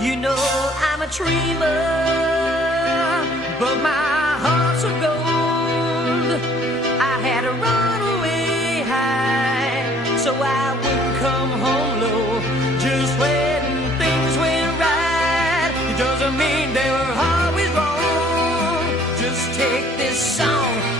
You know I'm a dreamer, but my heart's of gold. I had to run away high so I wouldn't come home low. Just when things went right, it doesn't mean they were always wrong. Just take this song